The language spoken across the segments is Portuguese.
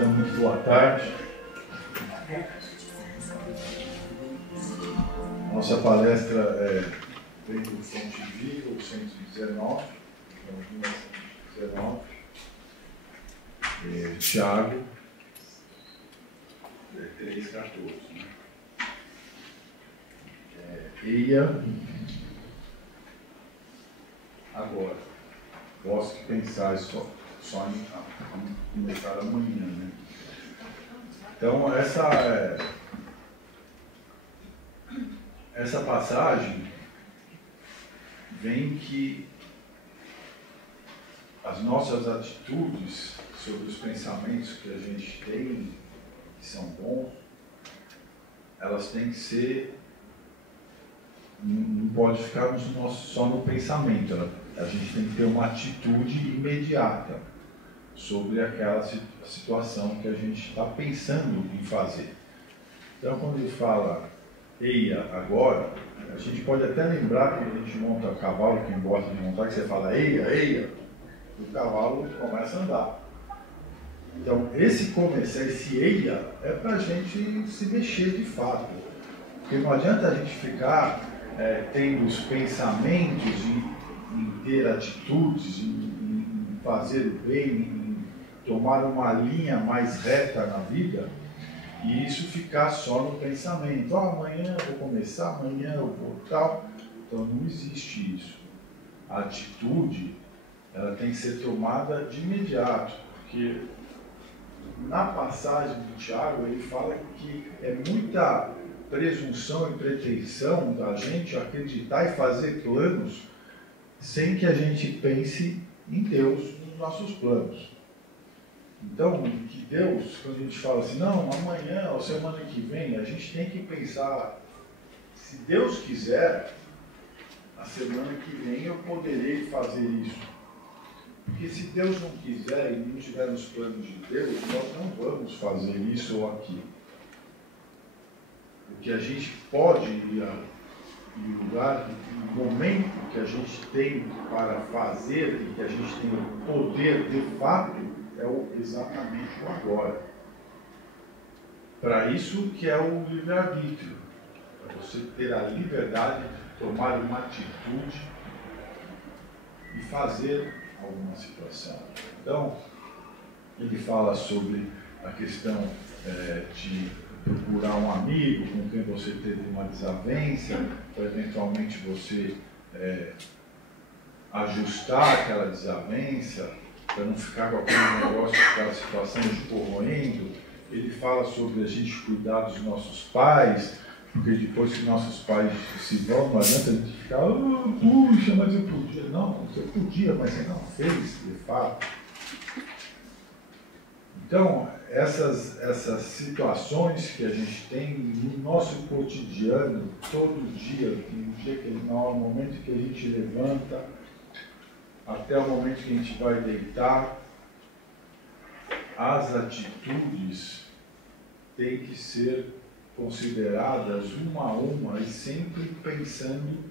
Então, muito boa tarde. Nossa palestra vem do Fonte Viva, o 119, então, 19, Tiago, 3,14. Né? Eia agora, vós que pensais só em começar amanhã, né? Então, essa passagem vem que as nossas atitudes sobre os pensamentos que a gente tem, que são bons, elas têm que ser, não pode ficar só no pensamento, a gente tem que ter uma atitude imediata sobre aquela situação que a gente está pensando em fazer. Então, quando ele fala eia agora, a gente pode até lembrar que a gente monta cavalo, quem gosta de montar, que você fala eia, eia, o cavalo começa a andar. Então, esse eia é para a gente se mexer de fato. Porque não adianta a gente ficar tendo os pensamentos em ter atitudes, em fazer o bem, em tomar uma linha mais reta na vida, e isso ficar só no pensamento. Amanhã eu vou começar, amanhã eu vou tal. Então não existe isso. A atitude, ela tem que ser tomada de imediato, porque na passagem do Tiago ele fala que é muita presunção e pretensão da gente acreditar e fazer planos sem que a gente pense em Deus nos nossos planos. Então, que Deus, quando a gente fala assim, não, amanhã ou semana que vem, a gente tem que pensar, se Deus quiser, a semana que vem eu poderei fazer isso. Porque se Deus não quiser e não estiver nos planos de Deus, nós não vamos fazer isso ou aquilo. O que a gente pode ir no lugar, no momento que a gente tem para fazer e que a gente tem o poder de fato, é exatamente o agora. Para isso que é o livre-arbítrio. Para você ter a liberdade de tomar uma atitude e fazer alguma situação. Então, ele fala sobre a questão de procurar um amigo com quem você teve uma desavença, para eventualmente você ajustar aquela desavença, para não ficar com aquele negócio, aquela situação de corroendo. Ele fala sobre a gente cuidar dos nossos pais, porque depois que nossos pais se vão, não adianta a gente ficar, puxa, mas eu podia. Não, você podia, mas você não fez, de fato. Então, essas situações que a gente tem no nosso cotidiano, todo dia, no momento que a gente levanta, até o momento que a gente vai deitar, as atitudes têm que ser consideradas uma a uma e sempre pensando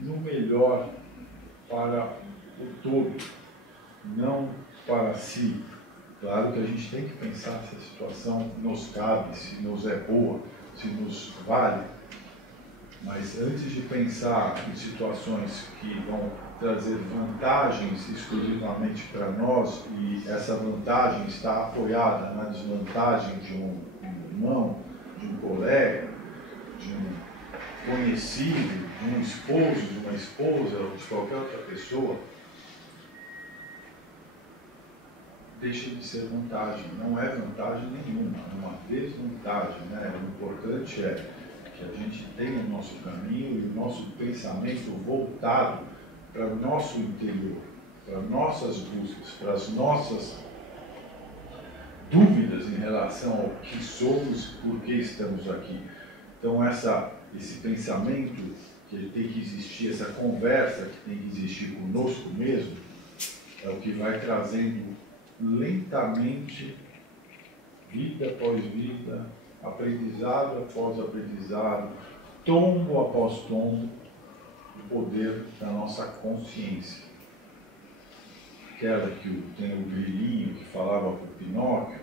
no melhor para o todo, não para si. Claro que a gente tem que pensar se a situação nos cabe, se nos é boa, se nos vale, mas antes de pensar em situações que vão trazer vantagens exclusivamente para nós, e essa vantagem está apoiada na desvantagem de um irmão, de um colega, de um conhecido, de um esposo, de uma esposa, ou de qualquer outra pessoa, deixa de ser vantagem. Não é vantagem nenhuma, é uma desvantagem, né? O importante é que a gente tenha o nosso caminho e o nosso pensamento voltado para o nosso interior, para nossas buscas, para as nossas dúvidas em relação ao que somos e por que estamos aqui. Então, esse pensamento que ele tem que existir, essa conversa que tem que existir conosco mesmo, é o que vai trazendo lentamente, vida após vida, aprendizado após aprendizado, tombo após tombo, o poder da nossa consciência. Aquela que tem o grilinho que falava para o Pinóquio,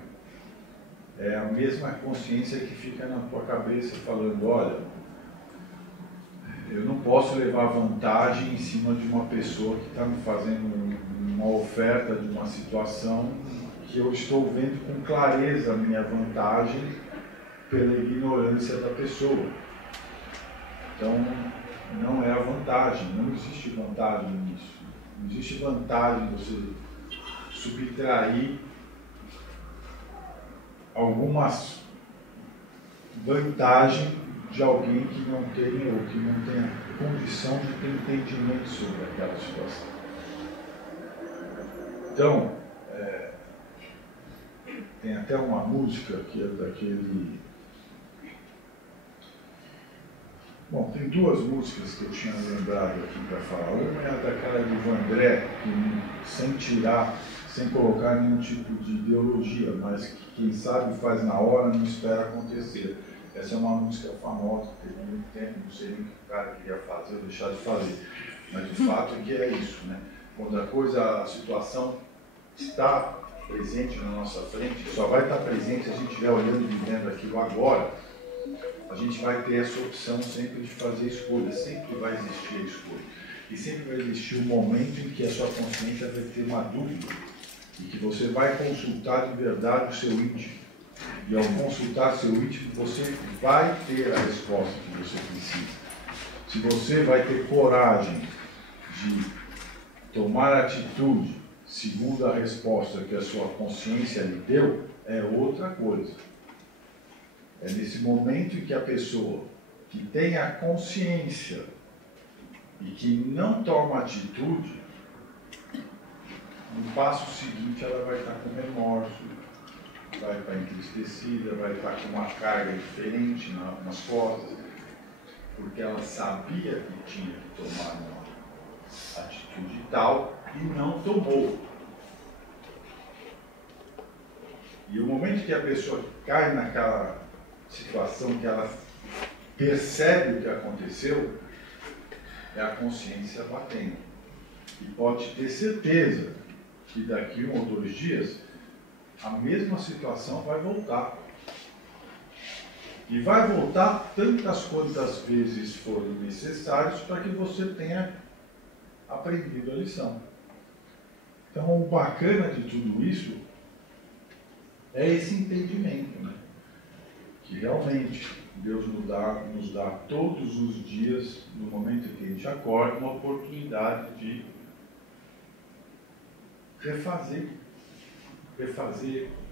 é a mesma consciência que fica na tua cabeça falando, olha, eu não posso levar vantagem em cima de uma pessoa que está me fazendo uma oferta de uma situação que eu estou vendo com clareza a minha vantagem pela ignorância da pessoa. Então, não é a vantagem, não existe vantagem nisso. Não existe vantagem você subtrair algumas vantagens de alguém que não tenha ou que não tenha condição de ter entendimento sobre aquela situação. Então, tem até uma música que é daquele... Bom, tem duas músicas que eu tinha lembrado aqui para falar. Uma é daquela do Vandré, que sem tirar, sem colocar nenhum tipo de ideologia, mas que quem sabe faz na hora, não espera acontecer. Essa é uma música famosa, que teve muito tempo, não sei nem o que o cara queria fazer ou deixar de fazer. Mas o fato é que é isso, né? Quando a situação está presente na nossa frente, só vai estar presente se a gente estiver olhando e vivendo aquilo agora, a gente vai ter essa opção sempre de fazer escolha, sempre vai existir a escolha. E sempre vai existir um momento em que a sua consciência vai ter uma dúvida e que você vai consultar de verdade o seu íntimo. E ao consultar seu íntimo, você vai ter a resposta que você precisa. Se você vai ter coragem de tomar atitude segundo a resposta que a sua consciência lhe deu, é outra coisa. É nesse momento em que a pessoa que tem a consciência e que não toma atitude, no passo seguinte ela vai estar com remorso, vai estar entristecida, vai estar com uma carga diferente nas costas, porque ela sabia que tinha que tomar uma atitude tal e não tomou. E o momento que a pessoa cai naquela situação que ela percebe o que aconteceu, é a consciência batendo. E pode ter certeza que daqui 1 ou 2 dias, a mesma situação vai voltar. E vai voltar tantas quantas vezes forem necessárias para que você tenha aprendido a lição. Então, o bacana de tudo isso é esse entendimento, né? Que realmente Deus nos dá todos os dias, no momento em que a gente acorda, uma oportunidade de refazer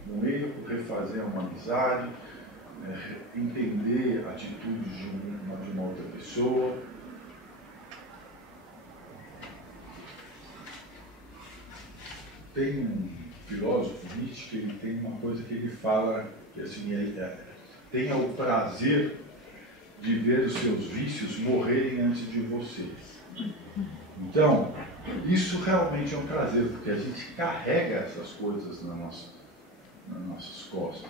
um erro, refazer uma amizade, entender atitudes de uma outra pessoa. Tem um filósofo, Nietzsche, que ele tem uma coisa que ele fala, que assim, tenha o prazer de ver os seus vícios morrerem antes de você. Então, isso realmente é um prazer, porque a gente carrega essas coisas nas nossas costas.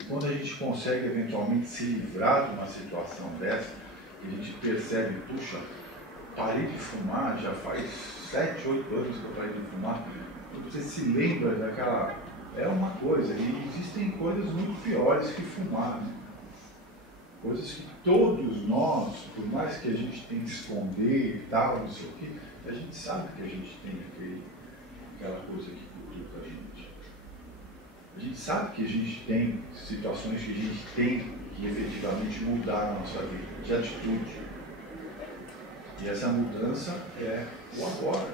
E quando a gente consegue eventualmente se livrar de uma situação dessa, e a gente percebe, puxa, parei de fumar, já faz 7, 8 anos que eu parei de fumar, você se lembra daquela... É uma coisa, e existem coisas muito piores que fumar, né? Coisas que todos nós, por mais que a gente tenha que esconder e tal, não sei o quê, a gente sabe que a gente tem aquela coisa que cutuca a gente. A gente sabe que a gente tem situações que a gente tem que efetivamente mudar a nossa vida, de atitude. E essa mudança é o agora.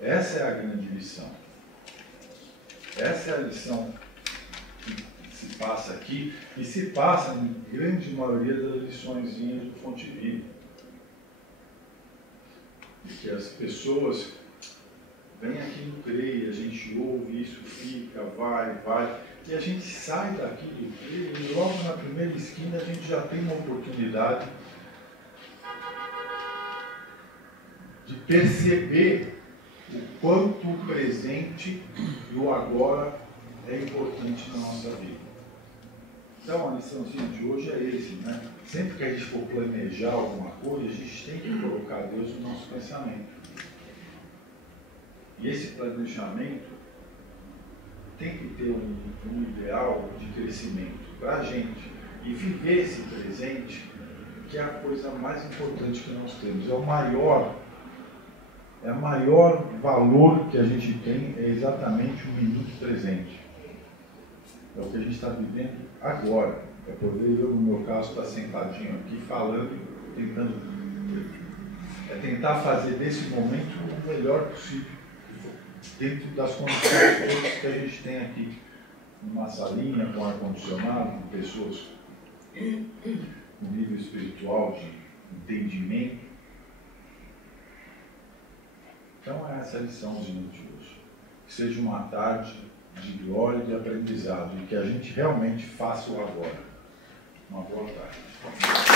Essa é a grande lição. Essa é a lição que se passa aqui e se passa na grande maioria das liçõezinhas do Fonte Viva. E que as pessoas vêm aqui no CREI, a gente ouve isso, fica, vai, e a gente sai daqui do CREI e logo na primeira esquina a gente já tem uma oportunidade de perceber o quanto o presente e o agora é importante na nossa vida. Então, a liçãozinha de hoje é esse, né? Sempre que a gente for planejar alguma coisa, a gente tem que colocar Deus no nosso pensamento. E esse planejamento tem que ter um ideal de crescimento para a gente e viver esse presente, que é a coisa mais importante que nós temos. É o maior valor que a gente tem, é exatamente o minuto presente. É o que a gente está vivendo agora. É poder eu, no meu caso, estar sentadinho aqui falando, tentar fazer desse momento o melhor possível, dentro das condições todas que a gente tem aqui. Numa salinha com ar-condicionado, com pessoas com nível espiritual de entendimento. Então é essa liçãozinha de hoje. Que seja uma tarde de glória e de aprendizado e que a gente realmente faça o agora. Uma boa tarde.